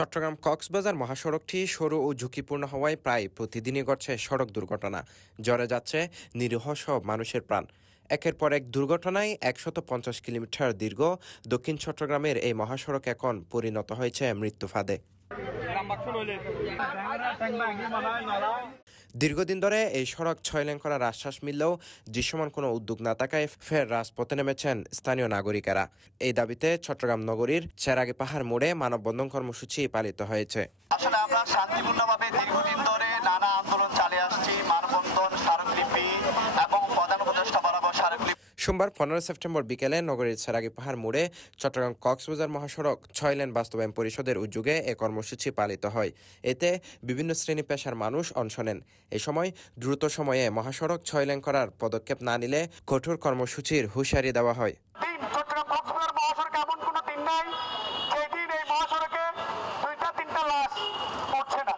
চট্টগ্রাম কক্সবাজার মহাসড়কটি সরু ও ঝুঁকিপূর্ণ হওয়ায় প্রায় প্রতিদিনই ঘটছে সড়ক দুর্ঘটনা। ঝরে যাচ্ছে নিরীহ সব মানুষের প্রাণ। একের পর এক দুর্ঘটনায় ১৫০ কিলোমিটার দীর্ঘ দক্ষিণ চট্টগ্রামের এই মহাসড়ক এখন পরিণত হয়েছে মৃত্যু ফাঁদে। দীর্ঘদিন ধরে এই সড়ক ৬ লেন করার আশ্বাস মিললেও দৃশ্যমান কোনো উদ্যোগ না থাকায় ফের রাজপথে নেমেছেন স্থানীয় নাগরিকেরা। এই দাবিতে চট্টগ্রাম নগরীর চেরাগী পাহাড় মোড়ে মানববন্ধন কর্মসূচি পালিত হয়েছে। আসলে আমরা শান্তিপূর্ণভাবে দীর্ঘদিন ধরে নানা আন্দোলন চালিয়ে আসছি। মানববন্ধন, স্মারকলিপি এবং প্রধান উপদেষ্টা বরাবর স্মারকলিপি। সোমবার ১৫ সেপ্টেম্বর বিকেলে নগরীর চেরাগী পাহাড় মোড়ে চট্টগ্রাম কক্সবাজার মহাসড়ক ৬ লেন বাস্তবায়ন পরিষদের উদ্যোগে এ কর্মসূচি পালিত হয়। এতে বিভিন্ন শ্রেণী পেশার মানুষ অংশ নেন। এ সময় দ্রুত সময়ে মহাসড়ক ৬ লেন করার পদক্ষেপ না নিলে কঠোর কর্মসূচির হুঁশিয়ারি দেওয়া হয়। চট্টগ্রাম কক্সবাজার মহাসড়কে এমন কোনো দিন নাই যেদিন এই মহাসড়কে ২-৩টা লাশ পড়ছে না।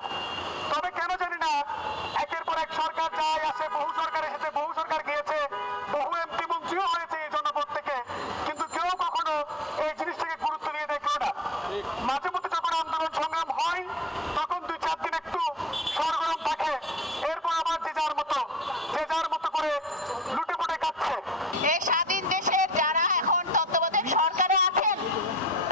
তবে কেন জানি না একের পর এক সরকার যায় আসে, বহু সরকার এসেছে, বহু সরকার গিয়েছে, বহু এমপি মন্ত্রীও হয়েছে এই জনপদ থেকে, কিন্তু কেউ কখনো এই জিনিসটাকে গুরুত্ব দিয়ে দেখলো না। মাঝে মধ্যে যখন আন্দোলন সংগ্রাম হয় তখন ২-৪ দিন একটু সরগরম থাকে, এরপর আবার যে যার মতো করে লুটে পুটে খাচ্ছে। এই স্বাধীন দেশের যারা এখন তত্ত্বাবধায়ক সরকারে আছেন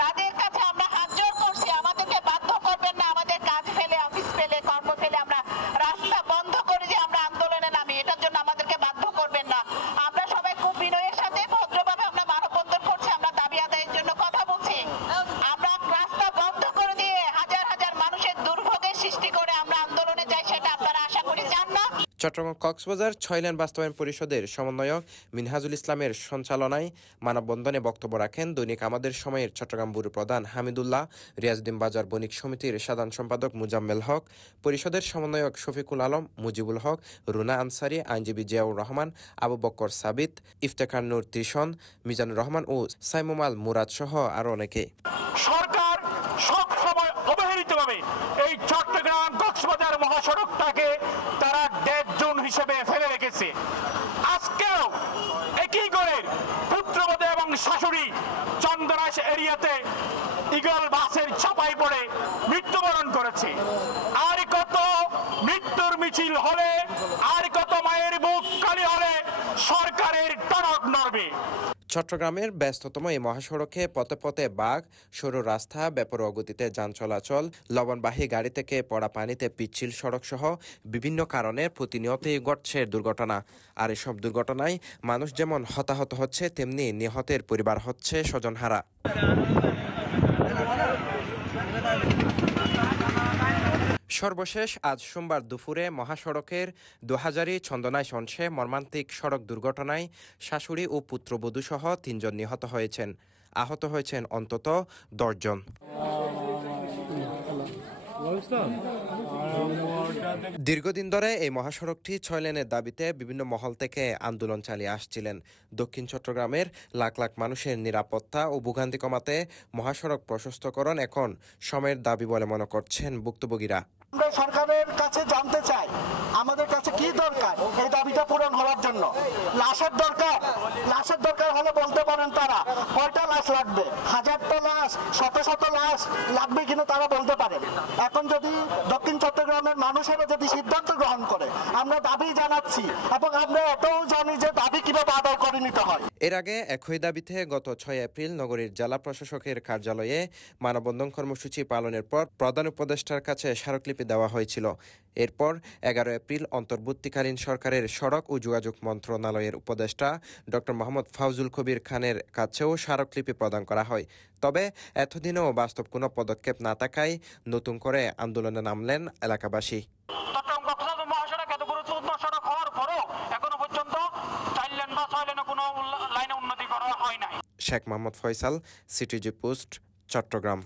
তাদের কাছে আমরা হাত জোড় করছি, আমাদেরকে বাধ্য করবেন না আমাদের কাজ ফেলে, অফিস ফেলে, কর্ম ফেলে আমরা রাস্তা বন্ধ করে যে আমরা আন্দোলনে নামি, এটার জন্য আমাদেরকে বাধ্য করবেন না। আমরা সবাই খুব বিনয়ের সাথে ভদ্রভাবে আমরা মানববন্ধন করছি, আমরা দাবি আদায়ের জন্য কথা বলছি। আমরা রাস্তা বন্ধ করে দিয়ে হাজার হাজার মানুষের দুর্ভোগের সৃষ্টি করে আমরা আন্দোলনে যাই, সেটা আপনারা আশা করি চান না। চট্টগ্রাম কক্সবাজার ৬ লেন বাস্তবায়ন পরিষদের সমন্বয়ক মিনহাজুল ইসলামের সঞ্চালনায় মানববন্ধনে বক্তব্য রাখেন দৈনিক আমাদের সময়ের চট্টগ্রাম ব্যুরো প্রধান হামিদুল্লাহ, রিয়াজউদ্দিন বাজার বণিক সমিতির সাধারণ সম্পাদক মুজাম্মেল হক, পরিষদের সমন্বয়ক শফিকুল আলম, মুজিবুল হক, রুনা আনসারি, আইনজীবী জিয়াউর রহমান, আবু বক্কর সাবিত, ইফতেখার নূর তৃষণ, মিজানুর রহমান ও সাইমুমাল মুরাদ সহ আরও অনেকে। সরকার সব সময় অবহেলিতভাবে এই চট্টগ্রাম কক্সবাজার মহাসড়কটাকে তারা ডেড জোন হিসেবে ফেলে রেখেছে। আজকেও একই করে পুত্রবধূ এবং শাশুড়ি চন্দনাইশ এরিয়াতে ইগল বাসের চাপায় পড়ে মৃত্যুবরণ করেছে। আর কত মৃত্যুর মিছিল হলে, আর কত মায়ের বুক খালি হলে সরকারের টনক নড়বে। চট্টগ্রামের ব্যস্ততম এই মহাসড়কে পথে পথে বাঁক, সরু রাস্তা, বেপরোয়া গতিতে যান চলাচল, লবণবাহী গাড়ি থেকে পড়া পানিতে পিচ্ছিল সড়ক সহ বিভিন্ন কারণে প্রতিনিয়তই ঘটছে দুর্ঘটনা। আর এসব দুর্ঘটনায় মানুষ যেমন হতাহত হচ্ছে, তেমনি নিহতের পরিবার হচ্ছে স্বজনহারা। সর্বশেষ আজ সোমবার দুপুরে মহাসড়কের দোহাজারী চন্দনাইশ অংশে মর্মান্তিক সড়ক দুর্ঘটনায় শাশুড়ি ও পুত্রবধূ সহ ৩ জন নিহত হয়েছেন। আহত হয়েছেন অন্তত ১০ জন। দীর্ঘদিন ধরে এই মহাসড়কটি ৬ লেনের দাবিতে বিভিন্ন মহল থেকে আন্দোলন চালিয়ে আসছিলেন। দক্ষিণ চট্টগ্রামের লাখ লাখ মানুষের নিরাপত্তা ও ভোগান্তি কমাতে মহাসড়ক প্রশস্তকরণ এখন সময়ের দাবি বলে মনে করছেন ভুক্তভোগীরা। আমরা সরকারের কাছে জানতে চাই আমাদের কাছে কি দরকার এই দাবিটা পূরণ হওয়ার জন্য। লাশের দরকার হলে বলতে পারেন তারা কয়টা লাশ লাগবে, ১০০০টা লাশ, শত লাশ লাগবে কিনা তারা বলতে পারেন। এখন যদি দক্ষিণ চট্টগ্রামের মানুষেরা যদি সিদ্ধান্ত গ্রহণ করে, আমরা দাবি জানাচ্ছি এবং আমরা এটাও জানি যে দাবি কিভাবে আদায় করে নিতে হয়। এর আগে একই দাবিতে গত ৬ এপ্রিল নগরীর জেলা প্রশাসকের কার্যালয়ে মানববন্ধন কর্মসূচি পালনের পর প্রধান উপদেষ্টার কাছে স্মারকলিপি দেওয়া হয়েছিল। এরপর ১১ এপ্রিল অন্তর্বর্তীকালীন সরকারের সড়ক ও যোগাযোগ মন্ত্রণালয়ের উপদেষ্টা ড মোহাম্মদ ফাউজুল কবির খানের কাছেও স্মারকলিপি প্রদান করা হয়। তবে এতদিনেও বাস্তব কোনো পদক্ষেপ না থাকায় নতুন করে আন্দোলনে নামলেন এলাকাবাসী। চট্টগ্রাম কক্সবাজার মহাসড়ক এত গুরুত্বপূর্ণ সড়ক হওয়ার পরও এখনো পর্যন্ত ৪ লেন বা ৬ লেনে কোনো লাইনে উন্নতি করা হয় নাই। Sheikh Mohammad Faisal, CTG post, Chittagong.